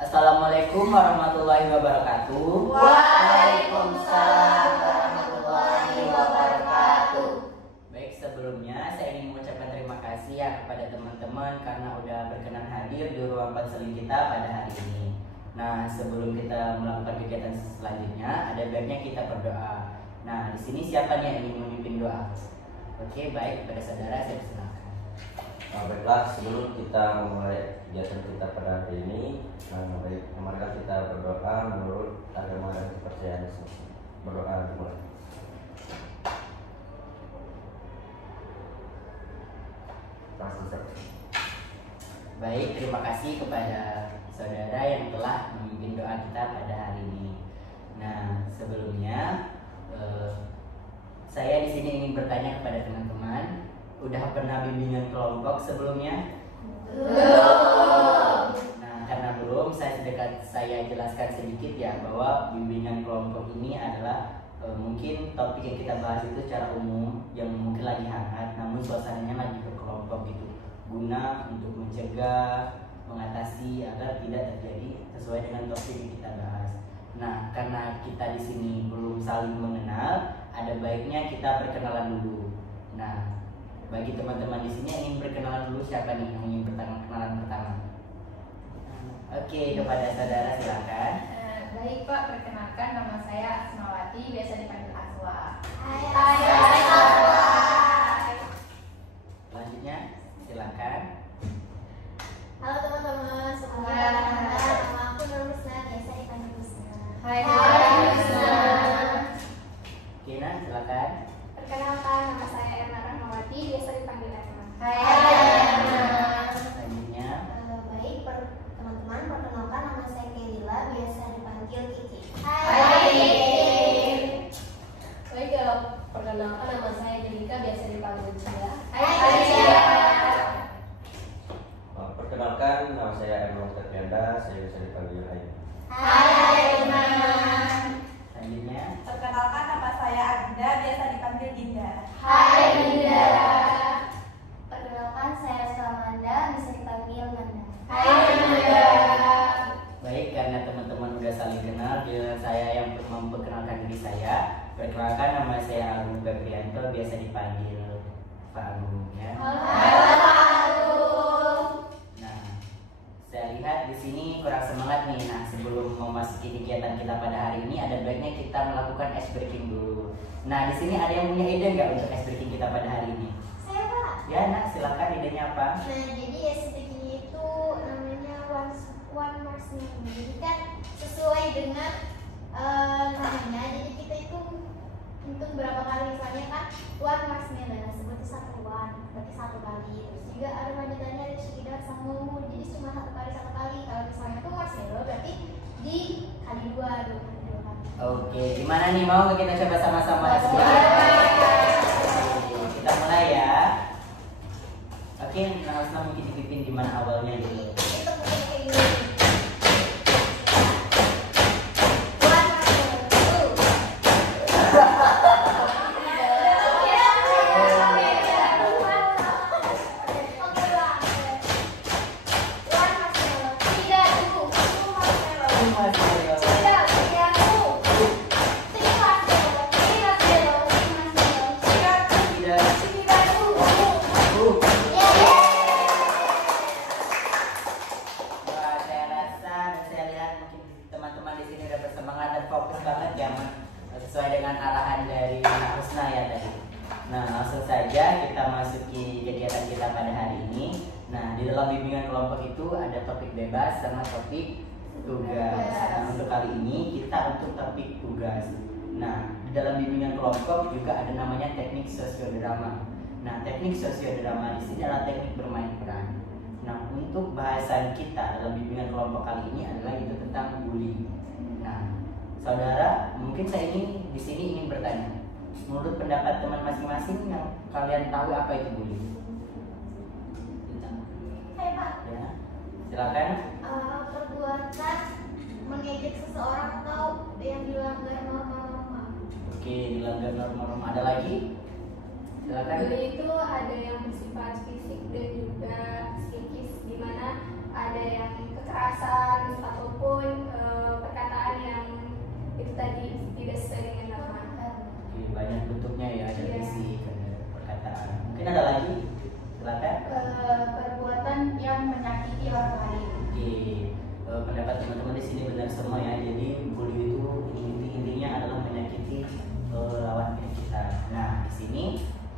Assalamualaikum warahmatullahi wabarakatuh. Waalaikumsalam warahmatullahi wabarakatuh. Baik, sebelumnya saya ingin mengucapkan terima kasih ya kepada teman-teman karena udah berkenan hadir di ruang konseling kita pada hari ini. Nah, sebelum kita melakukan kegiatan selanjutnya, ada baiknya kita berdoa. Nah, di sini siapa nih yang ingin memimpin doa? Oke, baik, pada saudara saya persilakan. Baiklah, sebelum kita memulai kegiatan kita pada hari ini, marilah kita berdoa menurut agama dan kepercayaan Islam. Berdoa dimulai. Baik, terima kasih kepada saudara yang telah memimpin doa kita pada hari ini. Nah, sebelumnya saya di sini ingin bertanya kepada teman-teman, udah pernah bimbingan kelompok sebelumnya? Belum. Nah, karena belum, saya jelaskan sedikit ya bahwa bimbingan kelompok ini adalah mungkin topik yang kita bahas itu secara umum yang mungkin lagi hangat, namun suasananya lagi berkelompok gitu, guna untuk mencegah, mengatasi agar tidak terjadi sesuai dengan topik yang kita bahas. Nah, karena kita di sini belum saling mengenal, ada baiknya kita perkenalan dulu. Nah, bagi teman-teman di sini yang ingin berkenalan dulu, siapa nih yang ingin kenalan pertama? Oke, kepada saudara silakan. Baik Pak, perkenalkan nama saya Asmawati, biasa dipanggil Aswa. Hai. Selanjutnya silakan. Halo teman-teman semua. Nama aku Nur Husna, biasa dipanggil Husna. Hai. Oke, nah silakan. Perkenalkan, nama saya Erna Rahmawati, biasa dipanggil Erna. Selanjutnya. Baik, teman-teman, perkenalkan nama saya Kelila, biasa dipanggil Kiki. Baik, perkenalkan nama saya Jelika, biasa dipanggil Cia. Perkenalkan, nama saya Emang Terpianda, saya bisa dipanggil Ayu. Selanjutnya. Perkenalkan, nama saya Agda, biasa dipanggil Dinda. Perkenalkan, saya Salamanda, bisa dipanggil Manda. Baik, karena teman-teman udah saling kenal, giliran saya yang memperkenalkan diri saya. Perkenalkan, nama saya Agung Gabrianto, biasa dipanggil Pak Agung ya. Nah, saya lihat di sini kurang semangat nih. Nah, sebelum memasuki kegiatan kita pada hari ini, ada baiknya kita melakukan ice breaking dulu. Nah, di sini ada yang punya ide nggak untuk ice breaking kita pada hari ini? Saya Pak. Ya, nak, silakan idenya apa? Nah, jadi SPG itu namanya one marksman. Jadi kan sesuai dengan namanya. Jadi kita itu hitung berapa kali, misalnya kan one marksman, nah seperti satu one, berarti satu kali. Terus juga ada lanjutannya ada sekitar sama jadi cuma satu kali. Kalau misalnya itu marshmallow berarti dikali dua kali. Oke, gimana nih, mau nggak kita coba sama-sama? Kita mulai ya. Oke, harus mungkin dipimpin gimana awalnya gitu. Itu mungkin kayak gini. One marshmallow. Oke lah. One marshmallow. Tidak two marshmallow. Tidak two. Three marshmallow. Tidak two. Tidak two. Wah, saya rasa dan saya lihat mungkin teman-teman di sini udah bersemangat dan fokus banget ya, sesuai dengan arahan dari Nak Husna ya tadi. Nah, langsung saja kita masuki kegiatan kita pada hari ini. Nah, di dalam bimbingan kelompok itu ada topik bebas sama topik tugas. Nah, untuk kali ini kita untuk topik tugas. Nah, di dalam bimbingan kelompok juga ada namanya teknik sosiodrama. Nah, teknik sosiodrama di sini adalah teknik bermain peran. Nah, untuk bahasan kita dalam bimbingan kelompok kali ini adalah itu tentang bullying. Nah, saudara, mungkin saya ingin di sini ingin bertanya, menurut pendapat teman masing-masing yang kalian tahu apa itu bullying? Hai Pak. Ya, silakan. Perbuatan mengejek seseorang atau yang dilanggar norma-norma. Oke, dilanggar norma-norma. Ada lagi? Silakan. Bully itu ada yang bersifat fisik dan juga psikis, di mana ada yang kekerasan atau benar semua ya. Jadi bully itu intinya adalah menyakiti lawan kita. Nah, di sini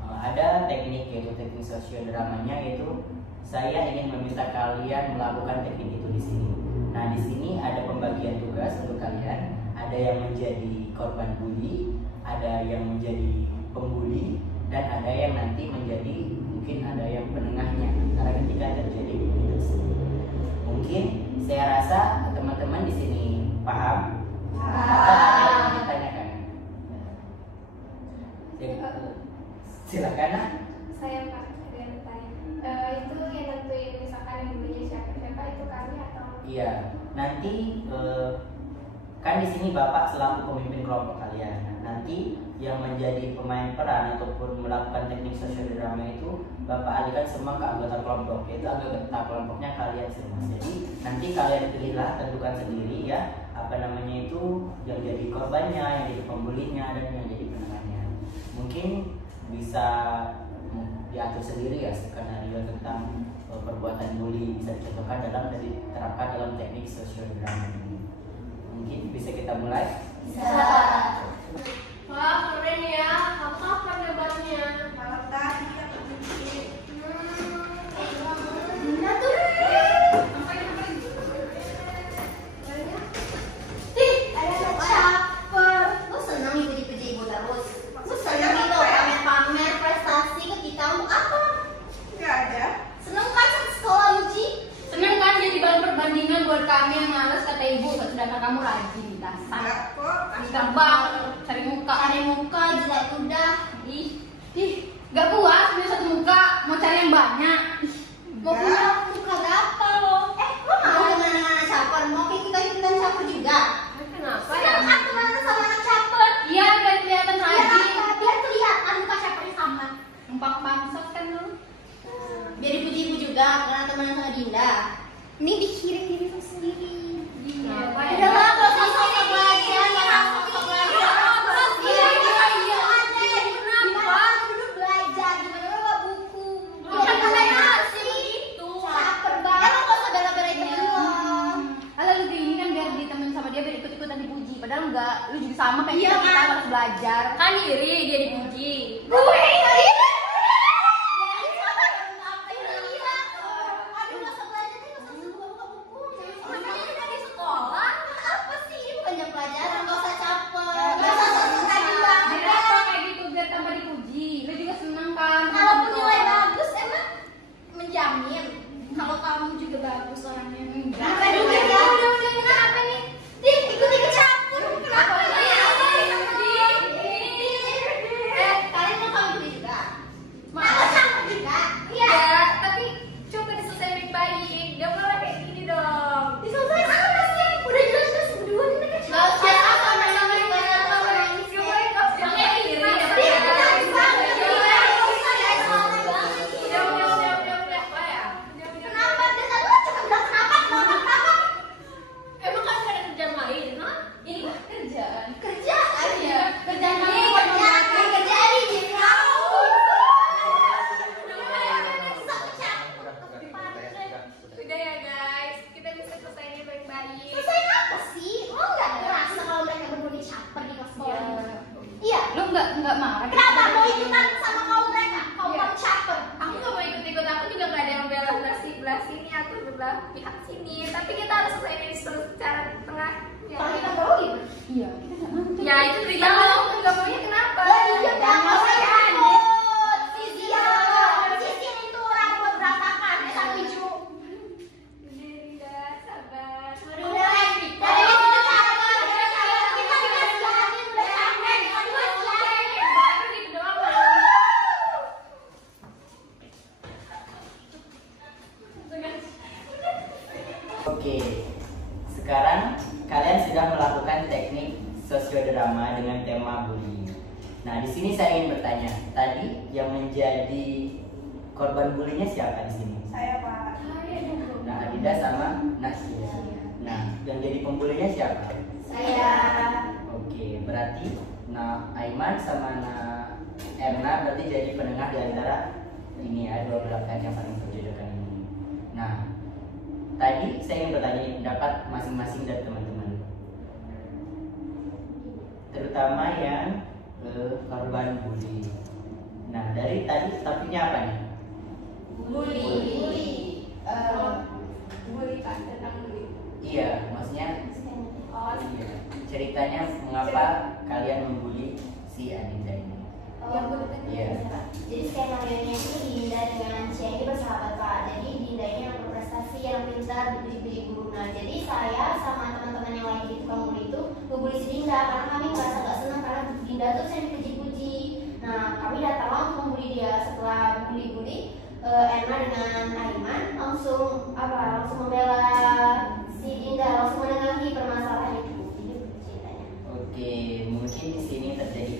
ada teknik, yaitu teknik sosiodramanya, yaitu saya ingin meminta kalian melakukan teknik itu di sini. Nah, di sini ada pembagian tugas untuk kalian. Ada yang menjadi korban bully, ada yang menjadi pembuli, dan ada yang nanti menjadi, mungkin ada yang penengahnya antara ketika terjadi bully tersebut. Mungkin saya rasa teman-teman di sini paham? Atau ada yang ingin ditanyakan? Silakan. Nah. Saya Pak, ada yang bertanya. Itu yang nentuin misalkan yang dulunya siapa itu kami atau? Iya, nanti kan di sini Bapak selaku pemimpin kelompok kalian. Nah, nanti yang menjadi pemain peran ataupun melakukan teknik sosialdrama itu Bapak alihkan semua ke anggota kelompok, yaitu anggota kelompoknya kalian semua. Jadi nanti kalian pilihlah, tentukan sendiri ya, apa namanya itu, yang jadi korbannya, yang jadi pembulinya, dan yang jadi penengahnya. Mungkin bisa diatur sendiri ya skenario tentang perbuatan bully, bisa dicontohkan diterapkan dalam teknik sosialdrama ini. Mungkin bisa kita mulai. Wah, keren ya. Kamu kapan debatnya? Malam tadi aku bikin. Ada yang caper. Lu senang dipuji-puji ibu terus. Lu senang itu pamer-pamer prestasi ke kita untuk apa? Nggak ada. Senang kan sekolah uji? Seneng kan jadi bahan perbandingan buat kami yang males, kata ibu, sedangkan kamu rajin Nggak dasar. kok. Terbang, cari muka. Cari muka jelek udah. Ih, gak puas punya satu muka, mau cari yang banyak. Mau punya muka gampang lo. Lo mau kemana-mana caper? Mau kita caper juga? Kenapa ya? Senang kan kemana sama anak caper? Iya, biar kelihatan Biar rajin. apa? Biar kelihatan muka capernya sama. Numpang bangsat kan lu. Biar dipuji ibu juga karena temenan sama Dinda. Ini dikirim diri lu sendiri. Kenapa ya? Udah lah, kalau sama pelajaran ya langsung ke pelajaran. Iya, gimana duduk belajar, gimana lu bawa buku. Bukan kayak sih. Caper banget. Lo gak usah bela-belain temen lo. Alah lu ini kan biar ditemen sama dia, biar ikut-ikutan dipuji. Padahal enggak, lu juga sama kayak kita harus belajar. Kan iri dia dipuji. Kenapa kayak gitu biar tambah dipuji? Lu juga seneng kan? Kalaupun nilai bagus emang menjamin kalau kamu juga bagus orangnya. Kenapa juga ya? Udah kenapa nih? Ikut campur. Kenapa? Kalian mau kamu juga? Mau campur juga? Iya. Tapi coba diselesaikan baik-baik. Gak boleh kayak gini dong. Diselesaikan apa sih? Udah jelas-jelas berdua nih mereka campur. Gak usah sama-sama banyak orang ini. Gak boleh kok jangan iri. Udah. Kenapa? Dan aku cuma bilang kenapa? Emang kan gak ada kerjaan lain, ha? Ini kan kerjaan. Kerjaan ya? Kerjaan Ini kamu. kerjaan di diri kamu. Udah ya guys, kita bisa selesainya baik-baik. Selesai apa sih? Lo nggak ngerasa kalau mereka berdua caper di kelas sekolah? Iya. Lu nggak marah? Kenapa mau ikutan sama kaum mereka? Kaum Iya. caper? Aku nggak mau ikut-ikut, aku juga nggak ada yang bela belah sini atau belah pihak sini. Tapi kita harus selesaiin ini secara tengah. Kalau kita mau gitu. Iya, kita nggak mau. Ya itu dia mau, nggak maunya kenapa? Lo diam dah, nggak usah takut. Sisi itu rambut berantakan, satu hijau. Udah, sabar. Udah, dari itu sabar. Kita jalanin udah capek. Baru gitu doang lah. Oke, sekarang kalian sudah melakukan teknik sosiodrama dengan tema bullying. Nah, di sini saya ingin bertanya, tadi yang menjadi korban bullyingnya siapa di sini? Saya Pak. Nah, Adinda sama Nasya. Nah, yang jadi pembulinya siapa? Saya. Oke, berarti Aiman sama Erna berarti jadi penengah di antara ini ya, dua belah pihak yang paling berjodohan ini. Nah, tadi saya ingin bertanya pendapat masing-masing dari teman-teman. terutama yang korban bully. Nah, dari tadi topiknya apa nih? Bully. Bully Kak, tentang bully. Iya, maksudnya Oh, iya. Ceritanya mengapa kalian membuli si Adinda ini? yang bully tadi. Iya. Jadi skenario-nya itu Dinda dengan Cia ini bersahabat Pak. Jadi Dinda ini yang berprestasi, yang pintar, dibeli guru. Nah, jadi saya sama teman-teman yang lain di tukang bully itu ngebully si Dinda karena kami merasa gak senang karena Dinda tuh sering dipuji-puji. Nah, kami datanglah untuk membuli dia. Setelah bully-bully, Erna dengan Aiman langsung membela si Dinda, langsung menengahi permasalahan itu. Jadi ceritanya. Oke, mungkin di sini terjadi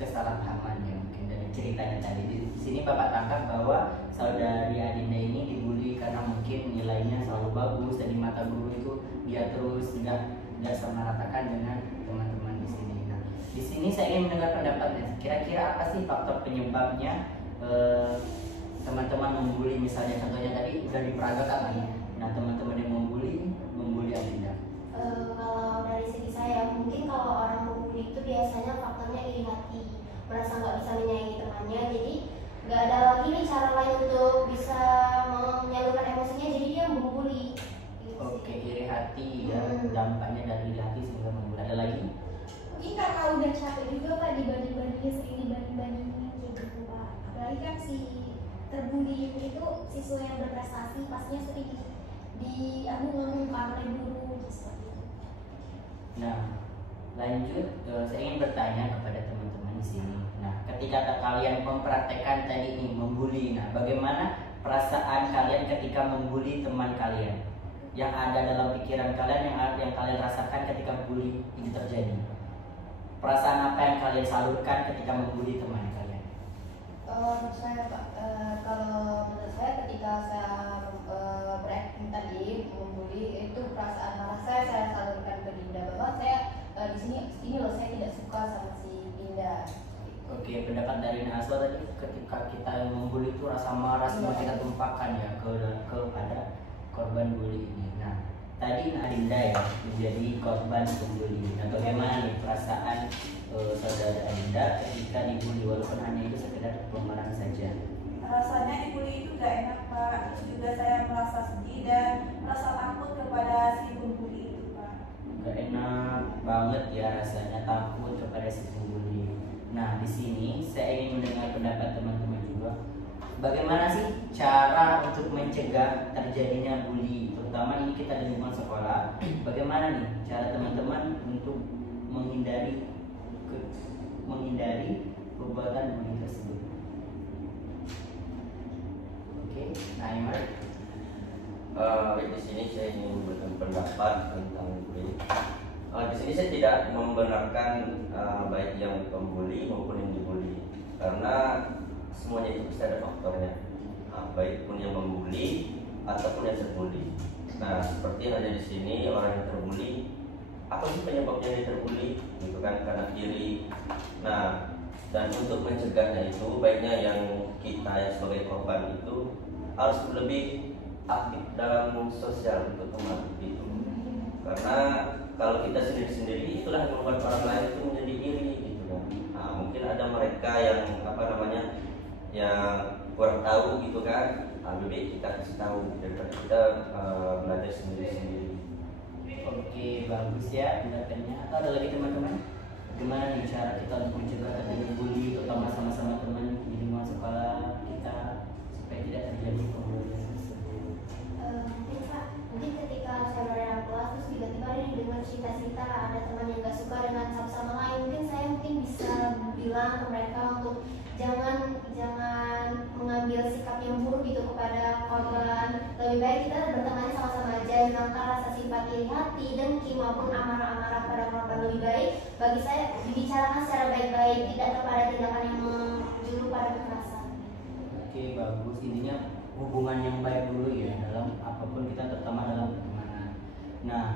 kesalahpahaman ya, mungkin dari ceritanya tadi. Di sini Bapak tangkap bahwa saudari Adinda ini dibully karena mungkin nilainya selalu bagus dan di mata guru itu dia terus tidak samaratakan dengan teman-teman di sini. Nah, di sini saya ingin mendengar pendapatnya. Kira-kira apa sih faktor penyebabnya teman-teman membuli? Misalnya contohnya tadi udah diperagakan kan? Nah, teman-teman yang membuli Adinda. Kalau dari segi saya, mungkin kalau orang membuli itu biasanya faktornya iri hati, merasa nggak bisa menyayangi temannya, jadi nggak ada lagi nih cara lain untuk bisa menyalurkan emosinya, jadi dia membuli. Gitu sih. Oke, iri hati ya, dampaknya dari iri hati sehingga membuli. Ada lagi? Mungkin karena udah capek juga Pak dibanding-bandingin, sering dibanding-bandingin kayak gitu Pak. Apalagi kan si terbully itu siswa yang berprestasi, pastinya sering diagung-agungkan oleh guru seperti itu. Nah, lanjut, saya ingin bertanya kepada teman-teman di sini. Nah, ketika kalian mempraktekkan tadi ini membuli, nah bagaimana perasaan kalian ketika membuli teman kalian? Yang ada dalam pikiran kalian, yang kalian rasakan ketika bully ini terjadi? Perasaan apa yang kalian salurkan ketika membuli teman kalian? Menurut saya Pak, kalau menurut saya ketika saya berakting tadi membuli itu perasaan marah saya salurkan ke Dinda bahwa saya di sini loh saya tidak suka sama si Dinda. Oke, pendapat dari Naswa tadi ketika kita membuli itu rasa marah semua kita tumpahkan ya kepada korban bully ini. Nah, tadi Adinda ya menjadi korban pembuli. Nah, bagaimana nih perasaan saudara Adinda ketika dibully walaupun hanya itu sekedar pemarahan saja? Rasanya dibully itu gak enak Pak. Terus juga saya merasa sedih dan merasa takut kepada si pembuli itu Pak. Gak enak banget ya rasanya, takut kepada si pembuli. Nah, di sini saya ingin mendengar pendapat teman-teman juga. Bagaimana sih cara untuk mencegah terjadinya bully? Terutama ini kita di lingkungan sekolah. Bagaimana nih cara teman-teman untuk menghindari perbuatan bully tersebut? Oke, nah Imar. Di sini saya ingin memberikan pendapat tentang bully. Di sini saya tidak membenarkan baik yang pembuli maupun yang dibully, karena semuanya itu bisa ada faktornya, baik pun yang membuli ataupun yang terbuli. Nah, seperti yang ada di sini orang yang terbuli, apa sih penyebabnya dia terbuli? Gitu kan, karena iri. Nah, dan untuk mencegahnya itu baiknya yang kita yang sebagai korban itu harus lebih aktif dalam sosial untuk teman itu, karena kalau kita sendiri-sendiri itulah yang membuat orang lain itu menjadi iri gitu kan. Nah, mungkin ada mereka yang yang kurang tahu gitu kan. Lebih kita kasih tahu daripada kita belajar sendiri-sendiri. Oke, bagus ya pendapatnya. Atau ada lagi teman-teman? Gimana nih cara kita untuk mencegah terjadi bully terutama sama-sama teman di lingkungan sekolah kita supaya tidak terjadi pembulian tersebut? Mungkin Pak, mungkin ketika saya berada di kelas terus tiba-tiba ada dengar cerita-cerita ada teman yang gak suka dengan satu sama lain, mungkin saya bisa bilang ke mereka untuk jangan mengambil sikap yang buruk gitu kepada korban. Lebih baik kita berteman sama-sama aja, hilangkan rasa simpati, hati, dengki maupun amarah-amarah pada korban. Lebih baik bagi saya dibicarakan secara baik-baik, tidak kepada tindakan yang menjuru pada kekerasan. Oke, bagus. Intinya hubungan yang baik dulu ya dalam apapun kita, terutama dalam pertemanan. Nah,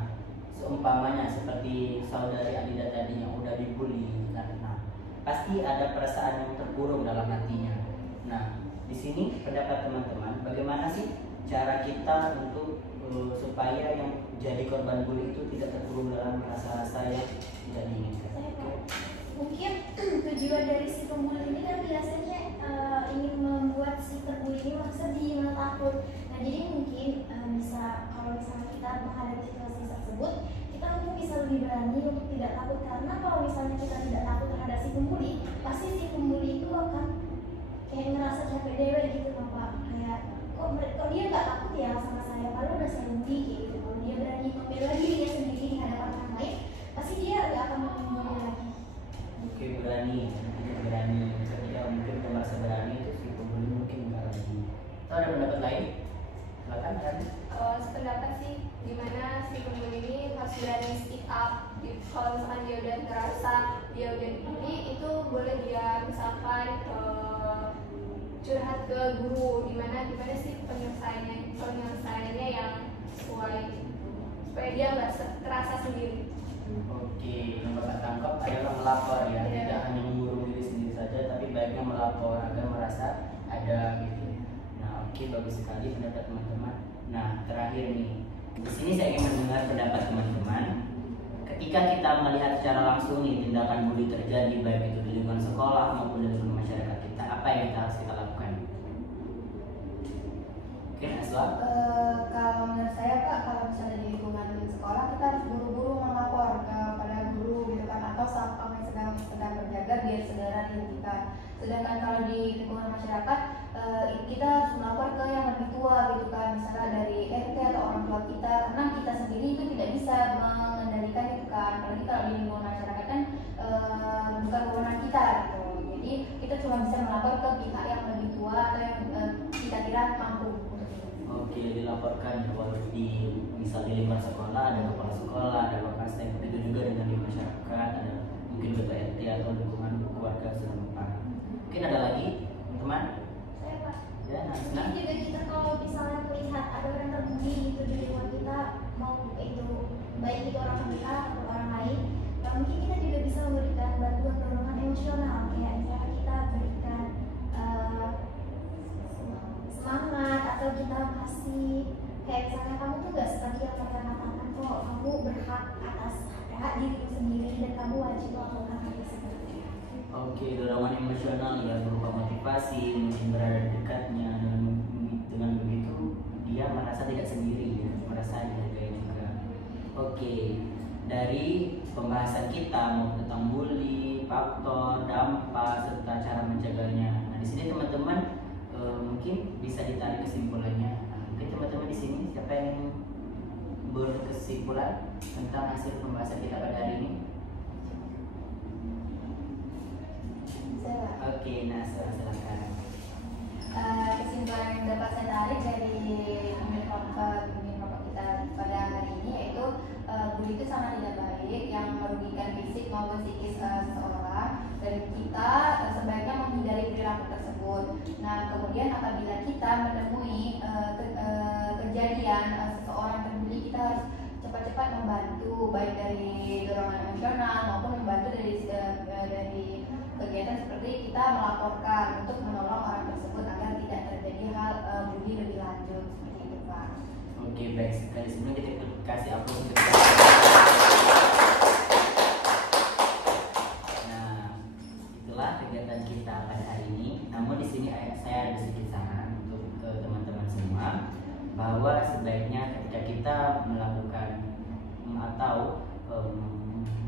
seumpamanya seperti saudari Adinda tadi yang udah dibully, nah pasti ada perasaan yang terkurung dalam hatinya. Nah, di sini pendapat teman-teman, bagaimana sih cara kita untuk supaya yang jadi korban bully itu tidak terkurung dalam rasa-rasa yang tidak diinginkan? mungkin tujuan dari si pembuli ini kan biasanya ingin membuat si terbuli ini merasa sedih, merasa takut. Nah jadi mungkin bisa kalau misalnya kita menghadapi situasi tersebut, kita mungkin bisa lebih berani untuk tidak takut, karena kalau misalnya kita tidak takut terhadap si pembuli, pasti si pembuli itu akan kayak ngerasa capek dewe gitu kan Pak, kayak kok dia nggak takut ya sama saya, padahal udah saya bully kayak gitu. Kalau dia berani membela dirinya sendiri di hadapan orang lain, pasti dia nggak akan membuli lagi. Oke, berani ketika mungkin merasa berani itu si pembuli mungkin enggak lagi. Atau ada pendapat lain? Silakan kan. Sependapat sih, dimana si pembuli ini harus berani speak up. Kalau misalkan dia udah ngerasa dia udah dibully, itu boleh dia misalkan curhat ke guru, gimana sih penyelesaiannya yang sesuai, supaya dia nggak terasa sendiri. Oke, yang Bapak tangkap adalah melapor ya, tidak hanya mengurung diri sendiri saja, tapi baiknya melapor agar merasa ada gitu. Nah, oke, bagus sekali pendapat teman-teman. Nah, terakhir nih, di sini saya ingin mendengar pendapat teman-teman. Ketika kita melihat secara langsung nih tindakan bully terjadi, baik itu di lingkungan sekolah maupun di lingkungan masyarakat kita, apa yang kita harus lakukan? Oke, Asla. Kalau menurut saya Pak, kalau misalnya di lingkungan sekolah kita harus buru-buru melapor kepada guru gitu kan, atau satpam yang sedang berjaga biar segera dihentikan. Sedangkan kalau di lingkungan masyarakat kita harus melapor ke yang lebih tua gitu kan, misalnya dari RT atau orang tua kita, karena kita sendiri itu tidak bisa mengendalikan itu kan. Apalagi kalau di lingkungan masyarakat kan bukan kewenangan kita gitu. Jadi kita cuma bisa melapor ke pihak yang lebih tua atau yang kita kira mampu. Oke, dilaporkan ya, walau di misal di lingkungan sekolah ada kepala sekolah, ada wakasek, begitu juga dengan di masyarakat, ada mungkin ketua RT atau lingkungan keluarga setempat. Mungkin ada lagi teman? Saya Pak. Ya, Mungkin nah. juga kita kalau misalnya melihat ada orang terbuli gitu di lingkungan kita, mau itu baik itu orang kita atau orang lain, mungkin kita juga bisa memberikan bantuan dorongan emosional, kayak misalnya kita berikan semangat, atau kita kasih kayak misalnya kamu tuh gak seperti yang mereka katakan kok, kamu berhak atas hak dirimu sendiri dan kamu wajib melakukan hal tersebut. Oke, dorongan emosional ya berupa motivasi, mungkin berada di dekatnya, dengan begitu dia merasa tidak sendiri ya, merasa dihargai juga. Oke, dari pembahasan kita mau tentang bully, faktor, dampak, serta cara mencegahnya. Nah, di sini teman-teman mungkin bisa ditarik kesimpulannya. Nah, mungkin teman-teman di sini siapa yang berkesimpulan tentang hasil pembahasan kita pada hari ini? Oke, nah silakan. Kesimpulan yang dapat saya tarik dari pemimpin kelompok kita pada hari ini yaitu bully itu sangat tidak baik yang merugikan fisik maupun psikis seseorang, dan kita sebaiknya menghindari perilaku tersebut. Nah, kemudian apabila kita menemui kejadian seseorang terbully, kita harus cepat-cepat membantu, baik dari dorongan emosional maupun membantu dari kegiatan seperti kita melaporkan untuk menolong orang tersebut agar tidak terjadi hal bully lebih lanjut seperti itu Pak. Oke, baik sekali. Sebelum kita kasih aplaus untuk nah, itulah kegiatan kita pada hari ini. Namun di sini saya ada sedikit saran untuk teman-teman semua, bahwa sebaiknya ketika kita melakukan atau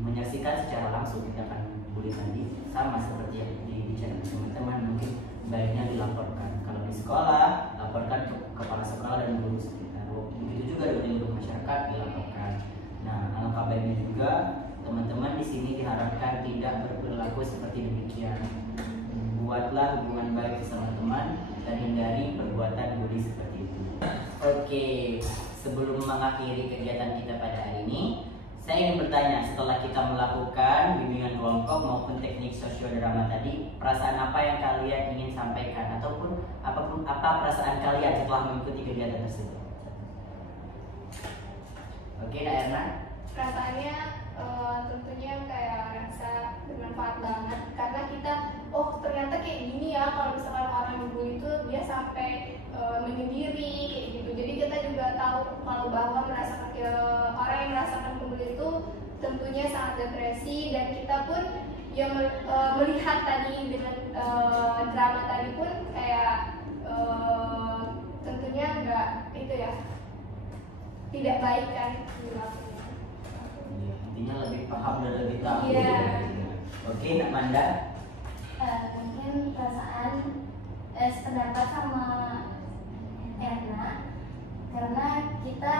menyaksikan secara langsung tindakan bully tadi, sama seperti yang dibicarakan teman-teman, mungkin baiknya dilaporkan. Kalau di sekolah, laporkan ke kepala sekolah dan guru sekitar. Begitu juga dengan lingkungan masyarakat, dilaporkan. Nah, alangkah baiknya juga teman-teman di sini diharapkan tidak berperilaku seperti demikian. Buatlah hubungan baik bersama teman dan hindari perbuatan bully seperti itu. Oke, sebelum mengakhiri kegiatan kita pada hari ini, saya ingin bertanya, setelah kita melakukan bimbingan kelompok maupun teknik sosiodrama tadi, perasaan apa yang kalian ingin sampaikan, ataupun apa perasaan kalian setelah mengikuti kegiatan tersebut? Oke, Kak Erna. Perasaannya tentunya kayak rasa bermanfaat banget, karena kita ternyata kayak gini ya, kalau misalkan orang dibully itu dia sampai menyendiri kayak gitu. Jadi kita juga tahu kalau bahwa orang yang merasakan pembuli itu tentunya sangat depresi, dan kita pun melihat tadi dengan drama tadi pun kayak tentunya nggak itu ya, tidak baik kan perilakunya. Iya, intinya lebih paham dan lebih tahu. Iya. Oke, Nak Manda. Mungkin perasaan sependapat sama Erna, karena kita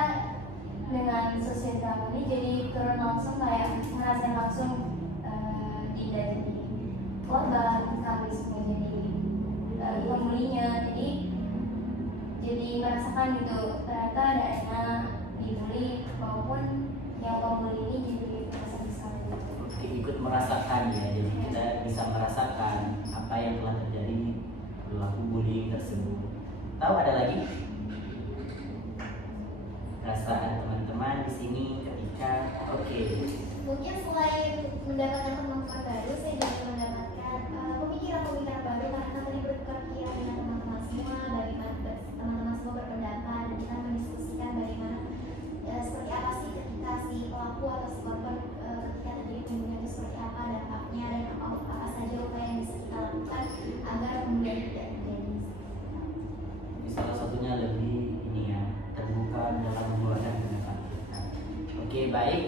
dengan sosial drama ini jadi turun langsung kayak ngerasain langsung tidak jadi korban, kami semua jadi pemulinya, jadi merasakan gitu ternyata ada Erna dibully maupun yang pembuli ini jadi merasa bersalah gitu. Oke, ikut merasakan ya. Jadi kita bisa merasakan apa yang telah terjadi perilaku bullying tersebut. Tahu ada lagi? Perasaan teman-teman di sini ketika Mungkin selain mendapatkan teman-teman baru, saya juga mendapatkan pemikiran-pemikiran baru karena tadi bertukar pikiran dengan teman-teman semua, bagaimana teman-teman semua berpendapat dan kita mendiskusikan bagaimana seperti apa sih ketika si pelaku atau si korban ketika terjadi pembunuhan itu seperti apa dampaknya dan apa saja upaya yang bisa kita lakukan agar pembunuhan tidak terjadi. salah satunya lebih ini ya, terbuka dalam mengeluarkan pendapat kita. Oke, baik.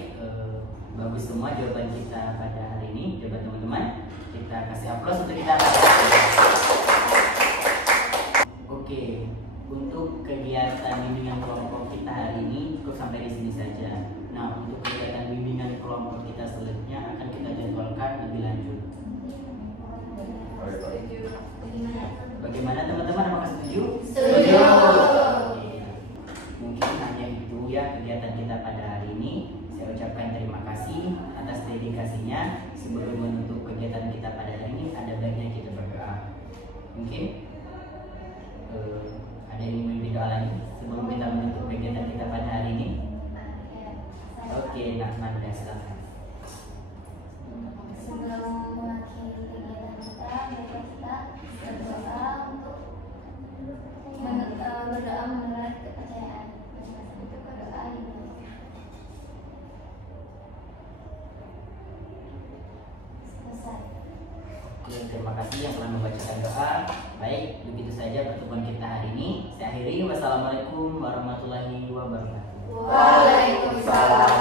Bagus semua jawaban kita pada hari ini. Coba teman-teman kita kasih aplaus untuk kita. Oke, untuk kegiatan bimbingan kelompok kita hari ini cukup sampai di sini saja. Nah, untuk kegiatan bimbingan kelompok kita selanjutnya akan kita jadwalkan lebih lanjut. Bagaimana teman-teman? Apakah setuju? Setuju. Oke. Mungkin hanya itu ya kegiatan kita pada hari ini. Saya ucapkan terima kasih atas dedikasinya. Sebelum menutup kegiatan kita pada hari ini, ada baiknya kita berdoa. Mungkin ada yang ingin memberi doa lagi sebelum kita menutup kegiatan kita pada hari ini. Oke, Nak Manda, silakan. Sebelum mengakhiri kegiatan kita, biarlah kita berdoa untuk berdoa mengenai kepercayaan. Itu berdoa ini. Selesai. Oke, terima kasih yang telah membacakan doa. Baik, begitu saja pertemuan kita hari ini. Saya akhiri. Wassalamualaikum warahmatullahi wabarakatuh. Waalaikumsalam.